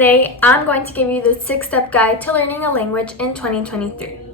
Today, I'm going to give you the 6-step guide to learning a language in 2023.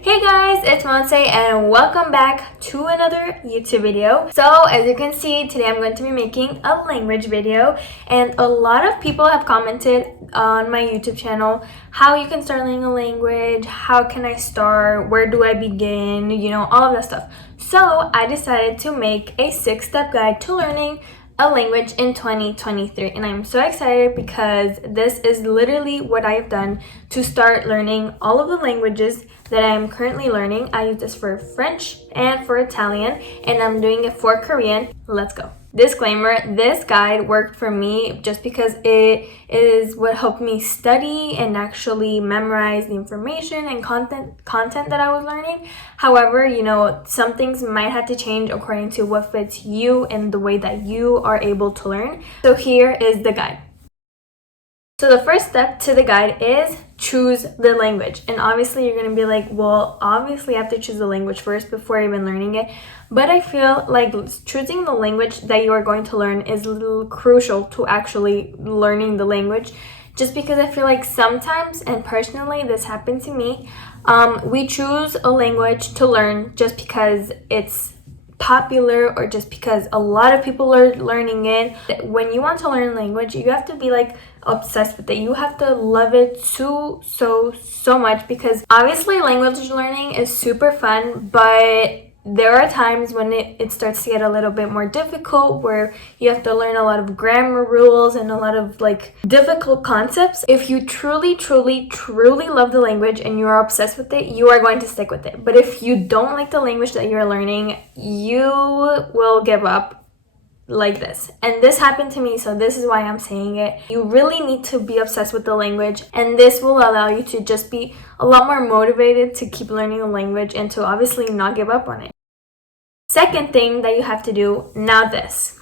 Hey guys, it's Monse and welcome back to another YouTube video. So as you can see, today I'm going to be making a language video, and a lot of people have commented on my YouTube channel how you can start learning a language, how can I start, where do I begin, all of that stuff. So I decided to make a 6-step guide to learning a language in 2023, and I'm so excited because this is literally what I've done to start learning all of the languages that I am currently learning. I use this for French and for Italian, and I'm doing it for Korean. Let's go. Disclaimer, this guide worked for me just because it is what helped me study and actually memorize the information and content that I was learning. However, some things might have to change according to what fits you and the way that you are able to learn. So here is the guide. So the first step to the guide is choose the language. And obviously you're going to be like, well, obviously I have to choose the language first before even learning it. But I feel like choosing the language that you are going to learn is a little crucial to actually learning the language. Just because I feel like sometimes, and personally this happened to me, we choose a language to learn just because it's popular or just because a lot of people are learning it. When you want to learn language, you have to be like obsessed with it. You have to love it so much, because obviously language learning is super fun, but there are times when it starts to get a little bit more difficult, where you have to learn a lot of grammar rules and a lot of difficult concepts. If you truly love the language and you are obsessed with it, you are going to stick with it. But if you don't like the language that you're learning, you will give up like this. And this happened to me, so this is why I'm saying it. You really need to be obsessed with the language, and this will allow you to just be a lot more motivated to keep learning the language and to obviously not give up on it. Second thing that you have to do, now this.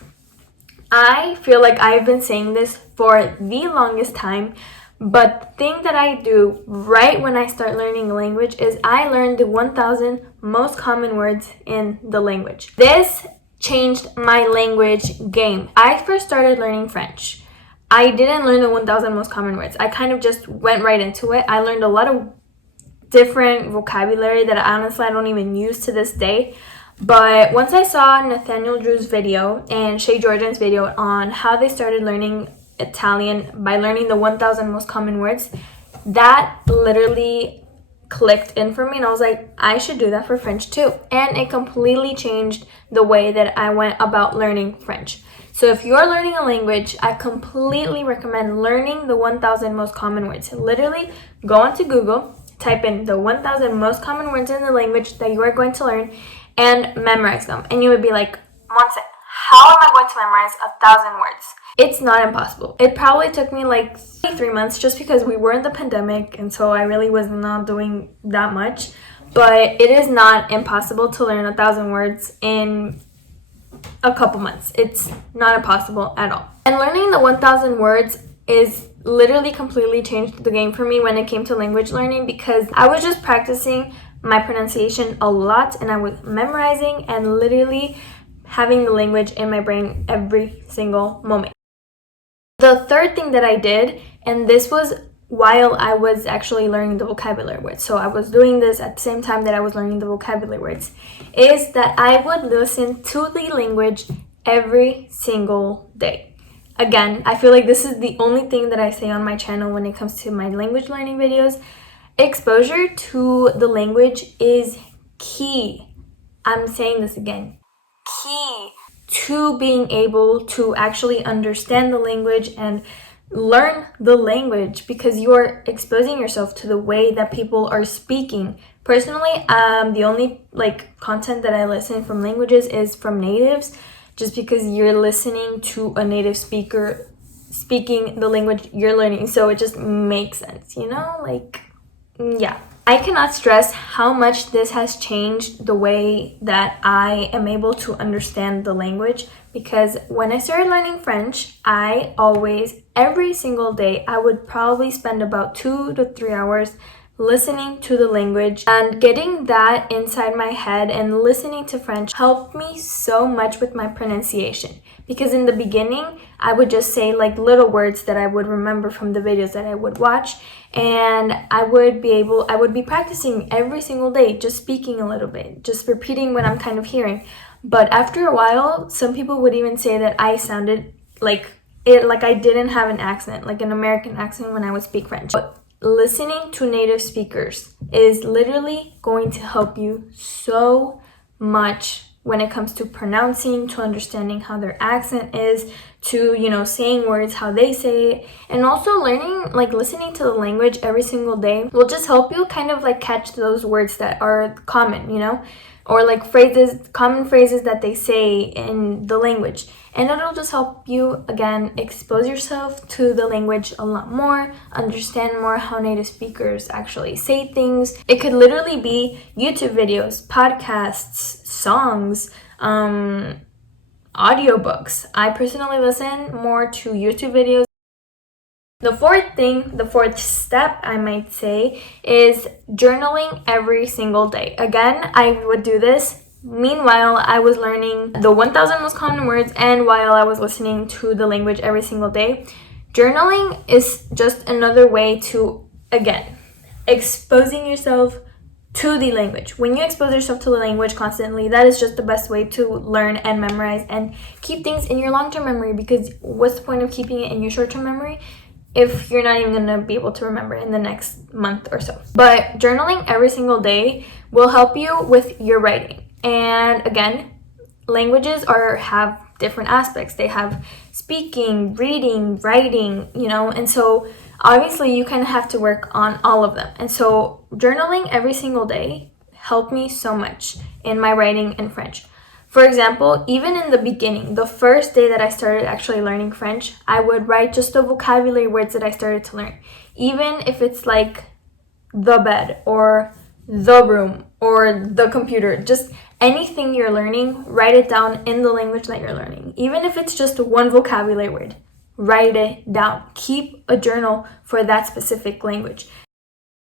I feel like I've been saying this for the longest time, but the thing that I do right when I start learning a language is I learn the 1,000 most common words in the language. This changed my language game. I first started learning French. I didn't learn the 1,000 most common words. I kind of just went right into it. I learned a lot of different vocabulary that honestly I don't even use to this day. But once I saw Nathaniel Drew's video and Shay Jordan's video on how they started learning Italian by learning the 1,000 most common words, that literally clicked in for me, and I was like, I should do that for French too. And it completely changed the way that I went about learning French. So if you're learning a language, I completely recommend learning the 1,000 most common words. Literally go onto Google, type in the 1,000 most common words in the language that you are going to learn, and memorize them. And you would be like, Monse, how am I going to memorize 1,000 words? It's not impossible. It probably took me 3 months just because we were in the pandemic, and so I really was not doing that much. But it is not impossible to learn 1,000 words in a couple months. It's not impossible at all. And learning the 1,000 words is literally completely changed the game for me when it came to language learning, because I was just practicing my pronunciation a lot, and I was memorizing and literally having the language in my brain every single moment. The third thing that I did, and this was while I was actually learning the vocabulary words, so I was doing this at the same time that I was learning the vocabulary words, is that I would listen to the language every single day. Again, I feel like this is the only thing that I say on my channel when it comes to my language learning videos. Exposure to the language is key. I'm saying this again. Key to being able to actually understand the language and learn the language, because you're exposing yourself to the way that people are speaking. Personally, the only content that I listen from languages is from natives, just because you're listening to a native speaker speaking the language you're learning, so it just makes sense, yeah. I cannot stress how much this has changed the way that I am able to understand the language, because when I started learning French, I always, every single day, I would probably spend about 2 to 3 hours listening to the language and getting that inside my head and listening to French helped me so much with my pronunciation. Because in the beginning, I would just say like little words that I would remember from the videos that I would watch, and I would be practicing every single day, just speaking a little bit, just repeating what I'm kind of hearing. But after a while, some people would even say that I sounded like I didn't have an accent, like an American accent when I would speak French. But listening to native speakers is literally going to help you so much when it comes to pronouncing, to understanding how their accent is, to, saying words how they say it, and also learning, like listening to the language every single day will just help you kind of like catch those words that are common, or like common phrases that they say in the language. And it'll just help you, again, expose yourself to the language a lot more, understand more how native speakers actually say things. It could literally be YouTube videos, podcasts, songs, audiobooks. I personally listen more to YouTube videos. The fourth step, I might say, is journaling every single day. Again, I would do this meanwhile I was learning the 1000 most common words and while I was listening to the language every single day. Journaling is just another way to, again, exposing yourself to the language. When you expose yourself to the language constantly, that is just the best way to learn and memorize and keep things in your long-term memory, because what's the point of keeping it in your short-term memory if you're not even going to be able to remember in the next month or so? But journaling every single day will help you with your writing. And again, languages have different aspects. They have speaking, reading, writing, and so obviously you kind of have to work on all of them. And so journaling every single day helped me so much in my writing in French. For example, even in the beginning, the first day that I started actually learning French, I would write just the vocabulary words that I started to learn. Even if it's like the bed or the room or the computer, just anything you're learning, write it down in the language that you're learning. Even if it's just one vocabulary word, write it down. Keep a journal for that specific language.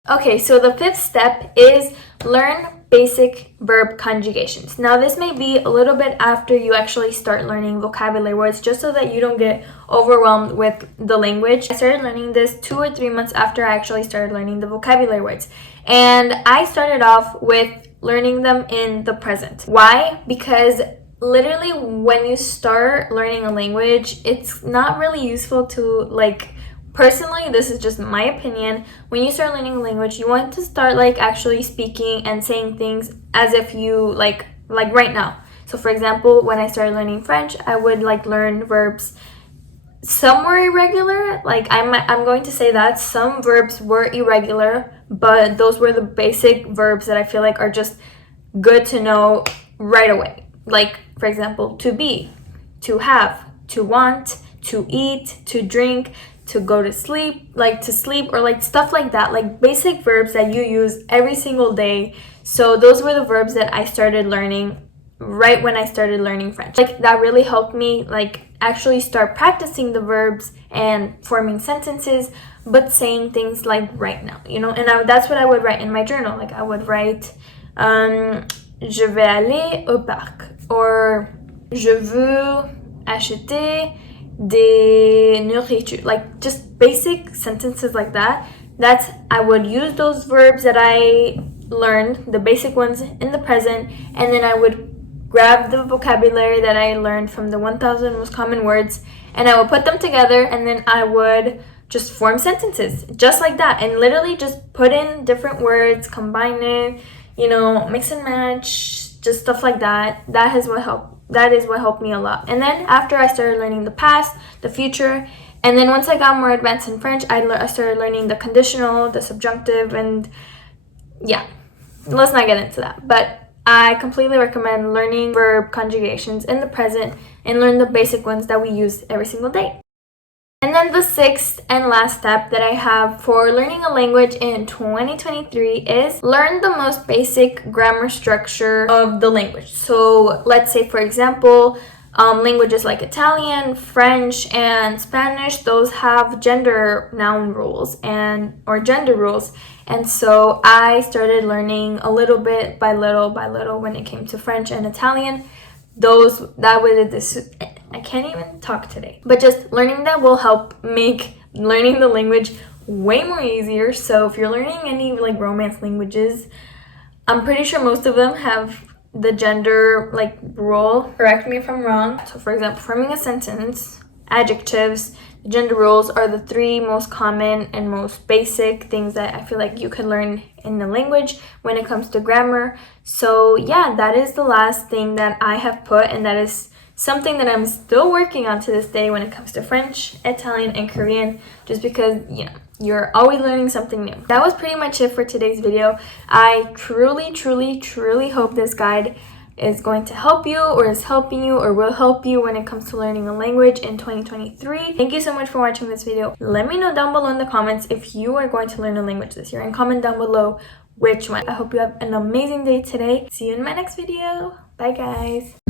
Okay, so the fifth step is learn basic verb conjugations. Now, this may be a little bit after you actually start learning vocabulary words, just so that you don't get overwhelmed with the language. I started learning this 2 or 3 months after I actually started learning the vocabulary words. And I started off with learning them in the present. Why? Because literally when you start learning a language, it's not really useful to personally, this is just my opinion. When you start learning a language, you want to start actually speaking and saying things as if you like right now. So for example, when I started learning French, I would learn verbs. Some were irregular. I'm going to say that some verbs were irregular, but those were the basic verbs that I feel like are just good to know right away. Like, for example, to be, to have, to want, to eat, to drink, to go to sleep, to sleep, or stuff like that, basic verbs that you use every single day. So those were the verbs that I started learning right when I started learning French. That really helped me actually start practicing the verbs and forming sentences, but saying things right now, and that's what I would write in my journal. I would write je vais aller au parc, or je veux acheter des nourriture, just basic sentences like that. I would use those verbs that I learned, the basic ones, in the present, and then I would grab the vocabulary that I learned from the 1000 most common words, and I would put them together, and then I would just form sentences just like that, and literally just put in different words, combine it, mix and match, just stuff like that. That is what helped me a lot. And then after I started learning the past, the future, and then once I got more advanced in French, I started learning the conditional, the subjunctive, and yeah, let's not get into that. But I completely recommend learning verb conjugations in the present and learn the basic ones that we use every single day. And then the sixth and last step that I have for learning a language in 2023 is learn the most basic grammar structure of the language. So let's say, for example, languages like Italian, French, and Spanish, those have gender noun rules or gender rules. And so I started learning a little bit by little when it came to French and Italian. I can't even talk today. But just learning that will help make learning the language way more easier. So if you're learning any like Romance languages, I'm pretty sure most of them have the gender like rule. Correct me if I'm wrong. So for example, forming a sentence, adjectives, the gender rules are the three most common and most basic things that I feel like you can learn in the language when it comes to grammar. So yeah, that is the last thing that I have put, and that is something that I'm still working on to this day when it comes to French, Italian, and Korean, just because, you know, you're always learning something new. That was pretty much it for today's video. I truly hope this guide is going to help you, or is helping you, or will help you when it comes to learning a language in 2023. Thank you so much for watching this video. Let me know down below in the comments if you are going to learn a language this year, and comment down below which one. I hope you have an amazing day today. See you in my next video. Bye guys.